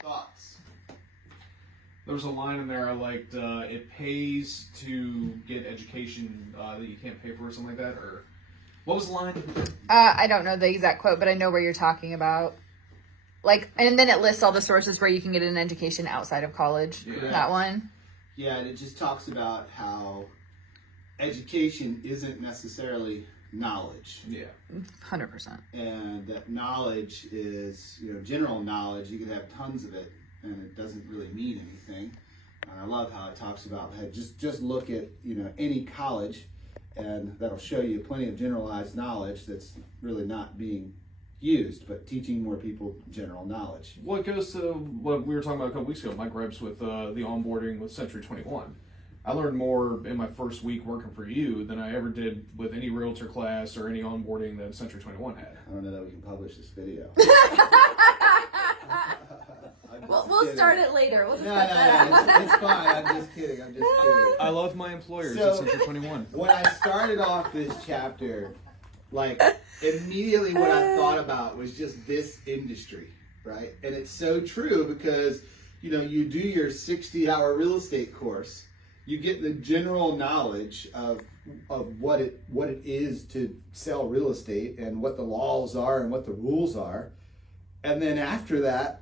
Thoughts? There was a line in there I liked, it pays to get education that you can't pay for or something like that, or what was the line? I don't know the exact quote, but I know where you're talking about. Like, and then it lists all the sources where you can get an education outside of college. Yeah. That one. Yeah, and it just talks about how education isn't necessarily knowledge. Yeah. 100%. And that knowledge is, general knowledge. You can have tons of it, and it doesn't really mean anything. And I love how it talks about how just look at, any college, and that'll show you plenty of generalized knowledge that's really not being used, but teaching more people general knowledge. Well, it goes to what we were talking about a couple weeks ago, my gripes with the onboarding with Century 21. I learned more in my first week working for you than I ever did with any realtor class or any onboarding that Century 21 had. I don't know that we can publish this video. We'll start it later. We'll just No, it's fine. I'm just kidding. I love my employers So- at Century 21. When I started off this chapter, immediately what I thought about was just this industry, right? And it's so true because, you do your 60-hour real estate course, you get the general knowledge of what it is to sell real estate and what the laws are and what the rules are. And then after that,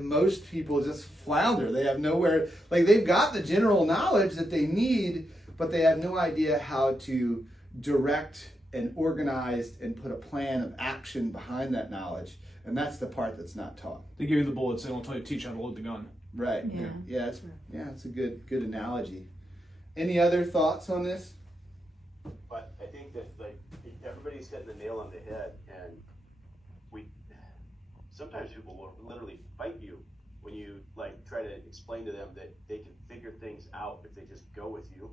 most people just flounder. They have nowhere, they've got the general knowledge that they need, but they have no idea how to direct and organize and put a plan of action behind that knowledge. And that's the part that's not taught. They give you the bullets, they don't tell you to teach how to load the gun. Right. Yeah. It's a good analogy. Any other thoughts on this? But I think that everybody's hitting the nail on the head, and sometimes people will literally fight you when you try to explain to them that they can figure things out if they just go with you,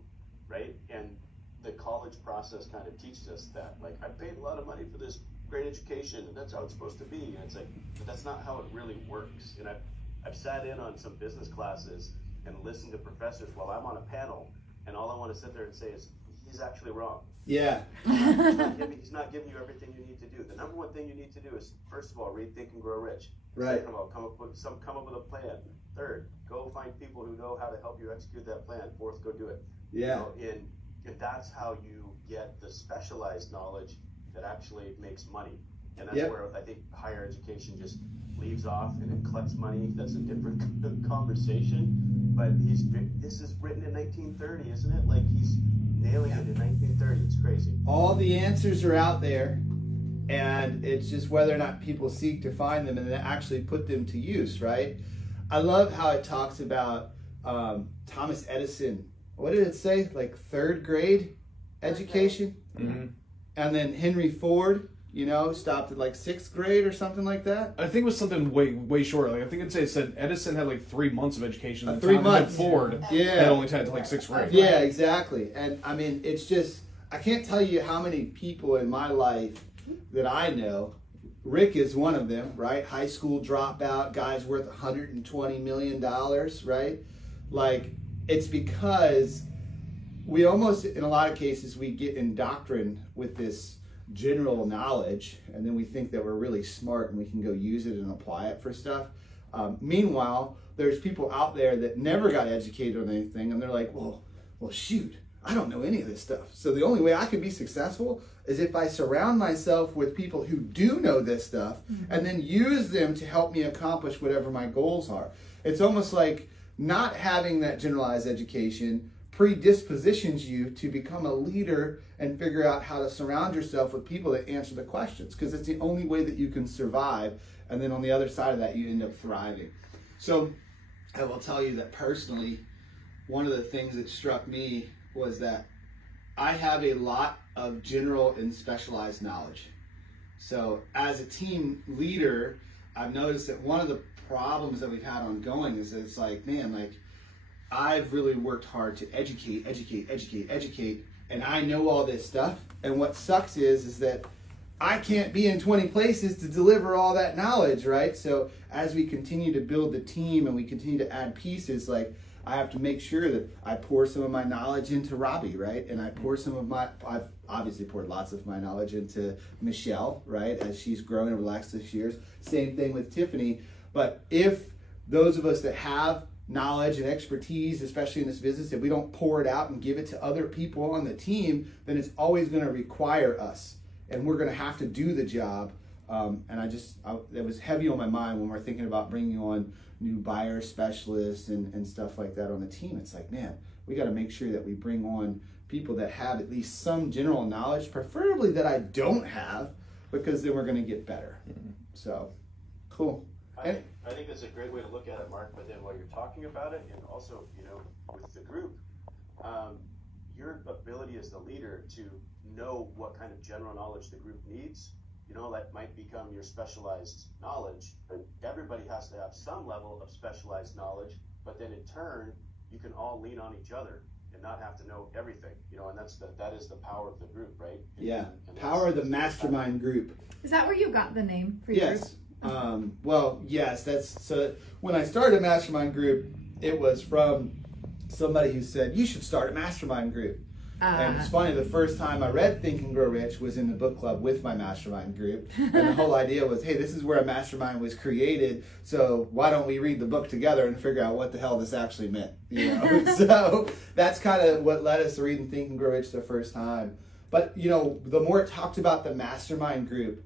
right? And the college process kind of teaches us that. I paid a lot of money for this great education, and that's how it's supposed to be. And it's but that's not how it really works. And I've sat in on some business classes and listened to professors while I'm on a panel, and all I want to sit there and say is, he's actually wrong. Yeah. He's not giving you everything you need to do. The number one thing you need to do is, first of all, read Think and Grow Rich. Right. Second of all, come up with a plan. Third, go find people who know how to help you execute that plan. Fourth, go do it. Yeah. And that's how you get the specialized knowledge that actually makes money. And that's where I think higher education just leaves off and it collects money. That's a different conversation. But this is written in 1930, isn't it? He's nailing it in 1930. It's crazy. All the answers are out there, and it's just whether or not people seek to find them and then actually put them to use, right? I love how it talks about Thomas Edison. What did it say? Third grade education? Mm-hmm. And then Henry Ford, stopped at 6th grade or something like that. I think it was something way shorter. I think it said Edison had 3 months of education. And 3 months. Ford had only had 6th grade. Yeah, exactly. And I mean, it's just, I can't tell you how many people in my life that I know. Rick is one of them, right? High school dropout, guy's worth $120 million, right? It's because we almost, in a lot of cases, we get indoctrined with this general knowledge, and then we think that we're really smart and we can go use it and apply it for stuff. Meanwhile, there's people out there that never got educated on anything, and they're like, well, shoot, I don't know any of this stuff. So the only way I can be successful is if I surround myself with people who do know this stuff, and then use them to help me accomplish whatever my goals are. It's almost like not having that generalized education predispositions you to become a leader and figure out how to surround yourself with people that answer the questions, because it's the only way that you can survive. And then on the other side of that, you end up thriving. So I will tell you that personally, one of the things that struck me was that I have a lot of general and specialized knowledge. So as a team leader, I've noticed that one of the problems that we've had ongoing is that it's I've really worked hard to educate, and I know all this stuff. And what sucks is that I can't be in 20 places to deliver all that knowledge, right? So as we continue to build the team and we continue to add pieces, I have to make sure that I pour some of my knowledge into Robbie, right? And I pour I've obviously poured lots of my knowledge into Michelle, right? As she's grown over the last 6 years. Same thing with Tiffany. But if those of us that have knowledge and expertise, especially in this business, if we don't pour it out and give it to other people on the team, then it's always going to require us, and we're going to have to do the job. It was heavy on my mind when we're thinking about bringing on new buyer specialists and stuff like that on the team. It's like, man, we got to make sure that we bring on people that have at least some general knowledge, preferably that I don't have, because then we're going to get better. So, cool. I think that's a great way to look at it, Mark. But then while you're talking about it, and also, with the group, your ability as the leader to know what kind of general knowledge the group needs, that might become your specialized knowledge. But everybody has to have some level of specialized knowledge. But then in turn, you can all lean on each other and not have to know everything. And that is the power of the group, right? And power of the mastermind group. Is that where you got the name for your Yes. Yes, so when I started a mastermind group, it was from somebody who said, you should start a mastermind group. And it's funny, the first time I read Think and Grow Rich was in the book club with my mastermind group. And the whole idea was, hey, this is where a mastermind was created, so why don't we read the book together and figure out what the hell this actually meant? So that's kind of what led us to reading Think and Grow Rich the first time. But, the more it talked about the mastermind group,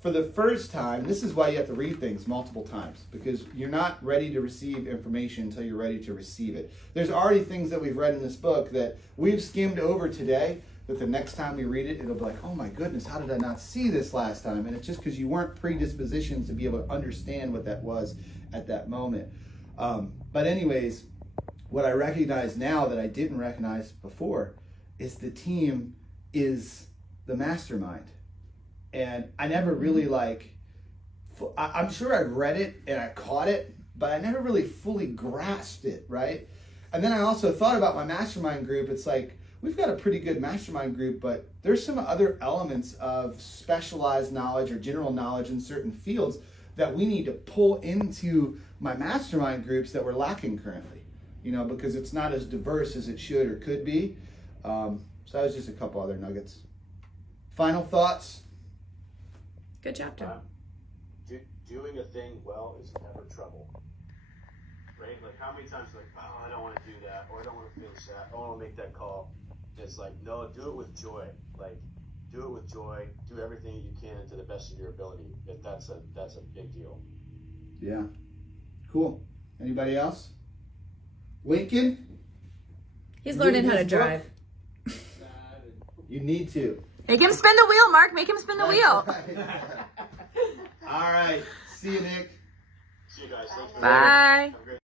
for the first time, this is why you have to read things multiple times, because you're not ready to receive information until you're ready to receive it. There's already things that we've read in this book that we've skimmed over today, that the next time we read it, it'll be like, oh my goodness, how did I not see this last time? And it's just because you weren't predispositioned to be able to understand what that was at that moment. But anyways, what I recognize now that I didn't recognize before is the team is the mastermind. And I never really I'm sure I read it and I caught it, but I never really fully grasped it, right? And then I also thought about my mastermind group. It's like, we've got a pretty good mastermind group, but there's some other elements of specialized knowledge or general knowledge in certain fields that we need to pull into my mastermind groups that we're lacking currently, because it's not as diverse as it should or could be. So that was just a couple other nuggets. Final thoughts? Good chapter. Doing a thing well is never trouble, right? Like, how many times I don't want to do that, or I don't want to finish that, I don't want to make that call. It's like, no, do it with joy. Do it with joy. Do everything you can to the best of your ability. That's a big deal. Yeah. Cool. Anybody else? Lincoln? He's learning how to Reading this drive. book? You need to. Make him spin the wheel, Mark. Make him spin the wheel. All right. See you, Nick. See you guys. Thanks for Bye. Have a great